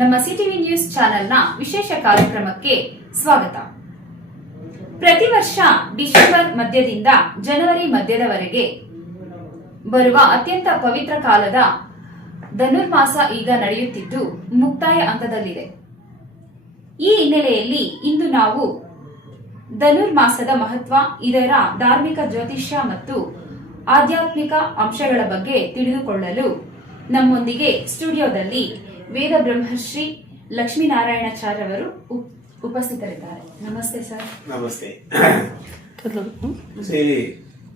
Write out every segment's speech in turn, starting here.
ನಮ್ಮ CTV news ಚಾನೆಲ್ನ ವಿಶೇಷ ಕಾರ್ಯಕ್ರಮಕ್ಕೆ ಸ್ವಾಗತ. ಪ್ರತಿ ವರ್ಷ ಡಿಸೆಂಬರ್ ಮಧ್ಯದಿಂದ ಜನವರಿ ಮಧ್ಯದವರೆಗೆ ಬರುವ ಅತ್ಯಂತ ಪವಿತ್ರ ಕಾಲದ ಧನುರ್ಮಾಸ ಈಗ ನಡೆಯುತ್ತಿದ್ದು ಮುಕ್ತಾಯ ಹಂತದಲ್ಲಿದೆ. ಈ ಹಿನ್ನೆಲೆಯಲ್ಲಿ ಇಂದು ನಾವು ಧನುರ್ಮಾಸದ ಮಹತ್ವ, ಇದರ ಧಾರ್ಮಿಕ ಜ್ಯೋತಿಷ್ಯ ಮತ್ತು ಆಧ್ಯಾತ್ಮಿಕ ಅಂಶಗಳ ಬಗ್ಗೆ ತಿಳಿದುಕೊಳ್ಳಲು ನಮ್ಮೊಂದಿಗೆ ಸ್ಟುಡಿಯೋದಲ್ಲಿ ವೇದ ಬ್ರಹ್ಮಶ್ರೀ ಲಕ್ಷ್ಮೀನಾರಾಯಣಾಚಾರ್ಯ ಅವರು ಉಪಸ್ಥಿತರಿದ್ದಾರೆ. ನಮಸ್ತೆ ಸರ್. ನಮಸ್ತೆ. ಶ್ರೀ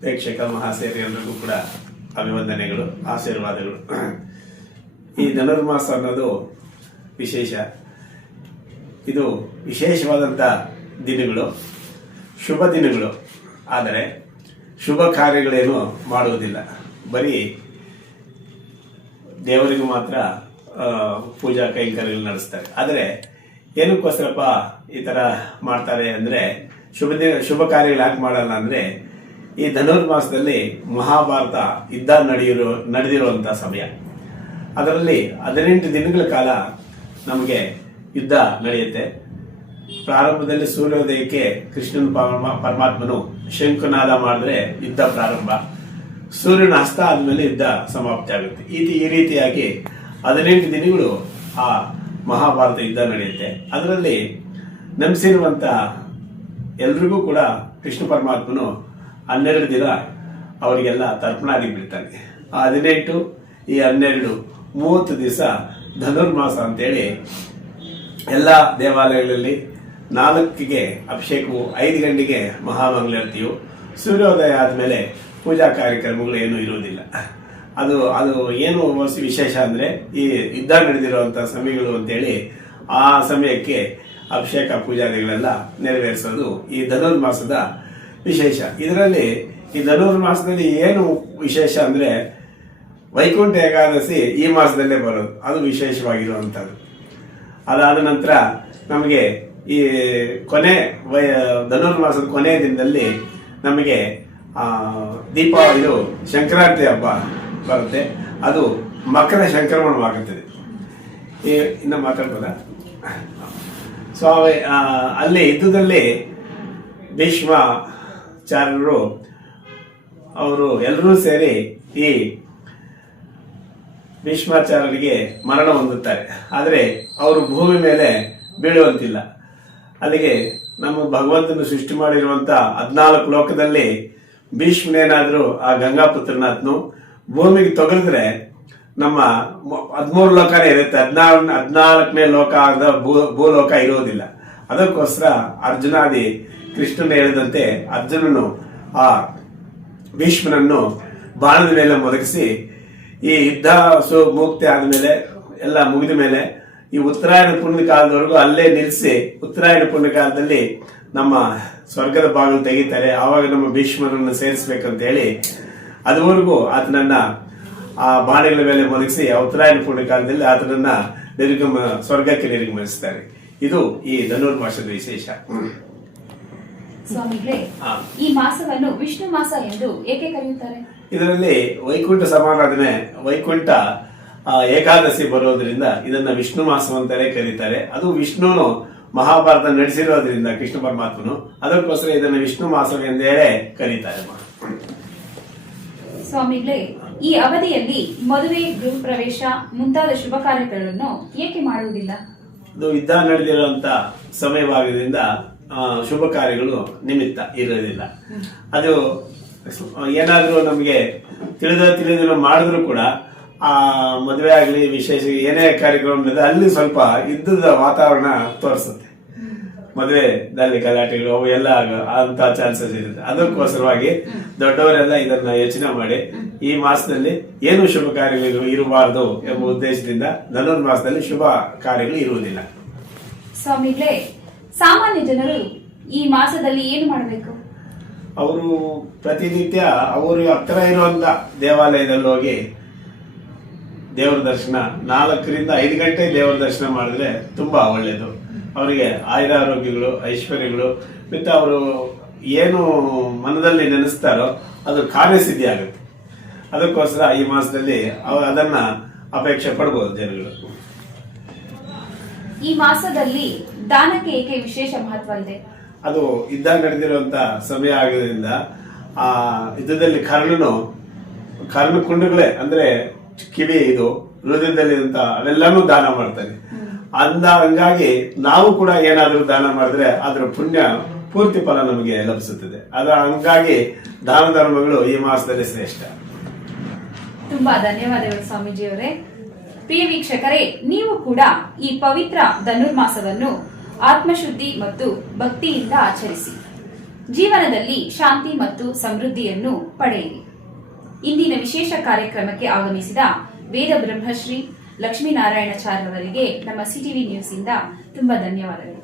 ಪ್ರೇಕ್ಷಕ ಮಹಾಶಯರಿಗೂ ಕೂಡ ಅಭಿವಂದನೆಗಳು, ಆಶೀರ್ವಾದಗಳು. ಈ ಧನುರ್ಮಾಸ ಅನ್ನೋದು ವಿಶೇಷ. ಇದು ವಿಶೇಷವಾದಂಥ ದಿನಗಳು, ಶುಭ ದಿನಗಳು. ಆದರೆ ಶುಭ ಕಾರ್ಯಗಳೇನು ಮಾಡುವುದಿಲ್ಲ, ಬರೀ ದೇವರಿಗೂ ಮಾತ್ರ ಪೂಜಾ ಕೈಂಕರ್ಯಗಳು ನಡೆಸ್ತಾರೆ. ಆದರೆ ಏನಕ್ಕೋಸ್ಕರಪ್ಪ ಈ ಥರ ಮಾಡ್ತಾರೆ ಅಂದರೆ, ಶುಭ ಕಾರ್ಯಗಳು ಯಾಕೆ ಮಾಡಲ್ಲ ಅಂದರೆ, ಈ ಧನುರ್ಮಾಸದಲ್ಲಿ ಮಹಾಭಾರತ ಯುದ್ಧ ನಡೆದಿರುವಂಥ ಸಮಯ. ಅದರಲ್ಲಿ 18 ದಿನಗಳ ಕಾಲ ನಮಗೆ ಯುದ್ಧ ನಡೆಯುತ್ತೆ. ಪ್ರಾರಂಭದಲ್ಲಿ ಸೂರ್ಯೋದಯಕ್ಕೆ ಕೃಷ್ಣನ ಪರಮಾತ್ಮನು ಶಂಕುನಾದ ಮಾಡಿದ್ರೆ ಯುದ್ಧ ಪ್ರಾರಂಭ. ಸೂರ್ಯನ ಅಸ್ತ ಆದ್ಮೇಲೆ ಯುದ್ಧ ಸಮಾಪ್ತಿ ಆಗುತ್ತೆ. ಈ ರೀತಿಯಾಗಿ 18 ದಿನಗಳು ಆ ಮಹಾಭಾರತ ಯುದ್ಧ ನಡೆಯುತ್ತೆ. ಅದರಲ್ಲಿ ನಂಬಿಸಿರುವಂತ ಎಲ್ರಿಗೂ ಕೂಡ ಕೃಷ್ಣ ಪರಮಾತ್ಮನು 12 ದಿನ ಅವರಿಗೆಲ್ಲ ತರ್ಪಣಾಗಿ ಬಿಡ್ತಾನೆ. ಆ 18, ಈ 12, 30 ದಿವಸ ಧನುರ್ಮಾಸ ಅಂತೇಳಿ ಎಲ್ಲ ದೇವಾಲಯಗಳಲ್ಲಿ 4ಕ್ಕೆ ಅಭಿಷೇಕವು, 5 ಗಂಟೆಗೆ ಮಹಾಮಂಗಳಾರತಿಯು, ಸೂರ್ಯೋದಯ ಆದಮೇಲೆ ಪೂಜಾ ಕಾರ್ಯಕ್ರಮಗಳು ಏನೂ ಇರುವುದಿಲ್ಲ. ಅದು ಏನು ವಿಶೇಷ ಅಂದರೆ, ಈ ಯುದ್ಧ ನಡೆದಿರುವಂಥ ಸಮಯಗಳು ಅಂತೇಳಿ ಆ ಸಮಯಕ್ಕೆ ಅಭಿಷೇಕ ಪೂಜಾದಿಗಳೆಲ್ಲ ನೆರವೇರಿಸೋದು ಈ ಧನುರ್ಮಾಸದ ವಿಶೇಷ. ಇದರಲ್ಲಿ ಈ ಧನುರ್ಮಾಸದಲ್ಲಿ ಏನು ವಿಶೇಷ ಅಂದರೆ, ವೈಕುಂಠ ಏಕಾದಶಿ ಈ ಮಾಸದಲ್ಲೇ ಬರೋದು, ಅದು ವಿಶೇಷವಾಗಿರುವಂಥದ್ದು. ಅದಾದ ನಂತರ ನಮಗೆ ಈ ಧನುರ್ಮಾಸದ ಕೊನೆಯ ದಿನದಲ್ಲಿ ನಮಗೆ ಇದು ಸಂಕ್ರಾಂತಿ ಹಬ್ಬ ಬರುತ್ತೆ. ಅದು ಮಕರ ಸಂಕ್ರಮಣವಾಗುತ್ತದೆ. ಇನ್ನು ಮಾತಾಡ್ಬೋದಾ? ಸೊ ಅಲ್ಲಿ ಯುದ್ಧದಲ್ಲಿ ಭೀಷ್ಮಾಚಾರ್ಯರು ಅವರು ಎಲ್ಲರೂ ಸೇರಿ ಈ ಭೀಷ್ಮಾಚಾರ್ಯರಿಗೆ ಮರಣ ಹೊಂದುತ್ತಾರೆ. ಆದರೆ ಅವರು ಭೂಮಿ ಮೇಲೆ ಬೀಳುವಂತಿಲ್ಲ. ಅಲ್ಲಿಗೆ ನಮ್ಮ ಭಗವಂತನು ಸೃಷ್ಟಿ ಮಾಡಿರುವಂತ 14 ಲೋಕದಲ್ಲಿ ಭೀಷ್ಮನೇನಾದ್ರೂ ಆ ಗಂಗಾಪುತ್ರನಾಥ್ನು ಭೂಮಿಗೆ ತೊಗಲಿದ್ರೆ ನಮ್ಮ 13 ಲೋಕನೇ ಇರುತ್ತೆ. 14ನೇ ಲೋಕ ಆದ ಭೂಲೋಕ ಇರೋದಿಲ್ಲ. ಅದಕ್ಕೋಸ್ಕರ ಅರ್ಜುನಾದಿ ಕೃಷ್ಣನ ಹೇಳಿದಂತೆ ಅರ್ಜುನನು ಆ ಭೀಷ್ಮನನ್ನು ಬಾಣದ ಮೇಲೆ ಮೊದಗಿಸಿ, ಈ ಯುದ್ಧ ಮುಕ್ತಿ ಆದ್ಮೇಲೆ ಎಲ್ಲ ಮುಗಿದ ಮೇಲೆ ಈ ಉತ್ತರಾಯಣ ಪುಣ್ಯ ಕಾಲದವರೆಗೂ ಅಲ್ಲೇ ನಿಲ್ಲಿಸಿ, ಉತ್ತರಾಯಣ ಪುಣ್ಯ ಕಾಲದಲ್ಲಿ ನಮ್ಮ ಸ್ವರ್ಗದ ಬಾಗಿಲು ತೆಗಿತಾರೆ. ಆವಾಗ ನಮ್ಮ ಭೀಷ್ಮರನ್ನು ಸೇರಿಸ್ಬೇಕಂತ ಹೇಳಿ ಅದುವರೆಗೂ ಆತನನ್ನ ಆ ಬಾಣಗಳ ಮೇಲೆ ಮೊದಗಿಸಿ ಉತ್ತರಾಯಣ ಪುಣ್ಯ ಕಾಲದಲ್ಲಿ ಆತನನ್ನ ಸ್ವರ್ಗಕ್ಕೆ ನಿರ್ಗಮಿಸ್ತಾರೆ. ಇದು ಈ ಧನುರ್ಮಾಸದ ವಿಶೇಷ. ಸ್ವಾಮಿಗಳೇ, ಈ ಮಾಸವನ್ನು ವಿಷ್ಣು ಮಾಸ ಎಂದು ಏಕೆ ಕರೆಯುತ್ತಾರೆ? ಇದರಲ್ಲಿ ವೈಕುಂಠ ಸಮಾರಾಧನೆ, ವೈಕುಂಠ ಏಕಾದಶಿ ಬರೋದ್ರಿಂದ ಇದನ್ನ ವಿಷ್ಣು ಮಾಸ ಅಂತಾನೆ ಕರೀತಾರೆ. ಅದು ವಿಷ್ಣುನು ಮಹಾಭಾರತ ನಡೆಸಿರೋದ್ರಿಂದ ಕೃಷ್ಣ ಪರಮಾತ್ಮನು, ಅದಕ್ಕೋಸ್ಕರ ಇದನ್ನ ವಿಷ್ಣು ಮಾಸ ಎಂದೇ ಕರೀತಾರೆ. ಸ್ವಾಮಿಗಳೇ, ಈ ಅವಧಿಯಲ್ಲಿ ಮದುವೆ, ಗೃಹ ಪ್ರವೇಶ ಮುಂತಾದ ಶುಭ ಕಾರ್ಯಗಳನ್ನು ಏಕೆ ಮಾಡುವುದಿಲ್ಲ? ಅದು ಯುದ್ಧ ನಡೆದಿರುವಂತ ಸಮಯವಾಗಿದ್ದರಿಂದ ಶುಭ ಕಾರ್ಯಗಳು ನಿಮಿತ್ತ ಇರೋದಿಲ್ಲ. ಅದು ಏನಾದ್ರೂ ನಮಗೆ ತಿಳಿದಿರೋ ಮಾಡಿದ್ರು ಕೂಡ ಆ ಮದುವೆ ಆಗಲಿ, ವಿಶೇಷ ಏನೇ ಕಾರ್ಯಕ್ರಮ ಅಲ್ಲಿ ಸ್ವಲ್ಪ ಯುದ್ಧದ ವಾತಾವರಣ ತೋರಿಸುತ್ತೆ. ಮದುವೆದಲ್ಲಿ ಗಲಾಟೆಗಳು ಅವು ಎಲ್ಲ ಅಂತ ಚಾನ್ಸಸ್ ಇರುತ್ತೆ. ಅದಕ್ಕೋಸ್ಕರವಾಗಿ ದೊಡ್ಡವರೆಲ್ಲ ಇದನ್ನ ಯೋಚನೆ ಮಾಡಿ ಈ ಮಾಸದಲ್ಲಿ ಏನು ಶುಭ ಕಾರ್ಯಗಳು ಇರಬಾರದು ಎಂಬ ಉದ್ದೇಶದಿಂದ ಧನುರ್ಮಾಸದಲ್ಲಿ ಶುಭ ಕಾರ್ಯಗಳು ಇರುವುದಿಲ್ಲ. ಸ್ವಾಮಿಗಳೇ, ಸಾಮಾನ್ಯ ಜನರು ಈ ಮಾಸದಲ್ಲಿ ಏನು ಮಾಡಬೇಕು? ಅವರು ಪ್ರತಿನಿತ್ಯ ಅವರು ಹತ್ತಿರ ಇರುವಂತ ದೇವಾಲಯದಲ್ಲಿ ಹೋಗಿ ದೇವರ ದರ್ಶನ 4ರಿಂದ 5 ಗಂಟೆ ದೇವರ ದರ್ಶನ ಮಾಡಿದ್ರೆ ತುಂಬಾ ಒಳ್ಳೆಯದು. ಅವರಿಗೆ ಆಯುರಾರೋಗ್ಯಗಳು, ಐಶ್ವರ್ಯಗಳು ಮತ್ತೆ ಅವರು ಏನು ಮನದಲ್ಲಿ ನೆನೆಸ್ತಾರೋ ಅದು ಕಾರ್ಯಸಿದ್ಧಿ ಆಗುತ್ತೆ. ಅದಕ್ಕೋಸ್ಕರ ಈ ಮಾಸದಲ್ಲಿ ಅವರು ಅದನ್ನ ಅಪೇಕ್ಷೆ ಪಡಬಹುದು ಜನಗಳು. ಈ ಮಾಸದಲ್ಲಿ ದಾನಕ್ಕೆ ಏಕೆ ವಿಶೇಷ ಮಹತ್ವ ಇದೆ? ಅದು ಯುದ್ಧ ನಡೆದಿರುವಂತ ಸಮಯ ಆಗೋದ್ರಿಂದ ಆ ಯುದ್ಧದಲ್ಲಿ ಕರ್ಣ ಕುಂಡಗಳೇ ಅಂದ್ರೆ ಕಿವಿ, ಇದು ಹೃದಯದಲ್ಲಿ ಅಂತ ಅವೆಲ್ಲಾನು ದಾನ ಮಾಡ್ತಾನೆ. ಹಂಗಾಗಿ ನಾವು ಕೂಡ ಏನಾದ್ರೂ ದಾನ ಮಾಡಿದ್ರೆ ಅದರ ಪುಣ್ಯ ಪೂರ್ತಿ ಫಲ ನಮಗೆ ಲಭಿಸುತ್ತದೆ. ಹಂಗಾಗಿ ದಾನ ಧರ್ಮಗಳು ಈ ಮಾಸದಲ್ಲಿ ಶ್ರೇಷ್ಠ. ತುಂಬಾ ಧನ್ಯವಾದಗಳು ಸ್ವಾಮೀಜಿಯವರೇ. ಪ್ರಿಯ ವೀಕ್ಷಕರೇ, ನೀವು ಕೂಡ ಈ ಪವಿತ್ರ ಧನುರ್ಮಾಸವನ್ನು ಆತ್ಮಶುದ್ಧಿ ಮತ್ತು ಭಕ್ತಿಯಿಂದ ಆಚರಿಸಿ ಜೀವನದಲ್ಲಿ ಶಾಂತಿ ಮತ್ತು ಸಮೃದ್ಧಿಯನ್ನು ಪಡೆಯಿರಿ. ಇಂದಿನ ವಿಶೇಷ ಕಾರ್ಯಕ್ರಮಕ್ಕೆ ಆಗಮಿಸಿದ ವೇದ ಬ್ರಹ್ಮಶ್ರೀ ಲಕ್ಷ್ಮೀನಾರಾಯಣಾಚಾರ್ಯವರಿಗೆ ನಮ್ಮ ಸಿಟಿವಿ ನ್ಯೂಸ್ ಇಂದ ತುಂಬಾ ಧನ್ಯವಾದಗಳು.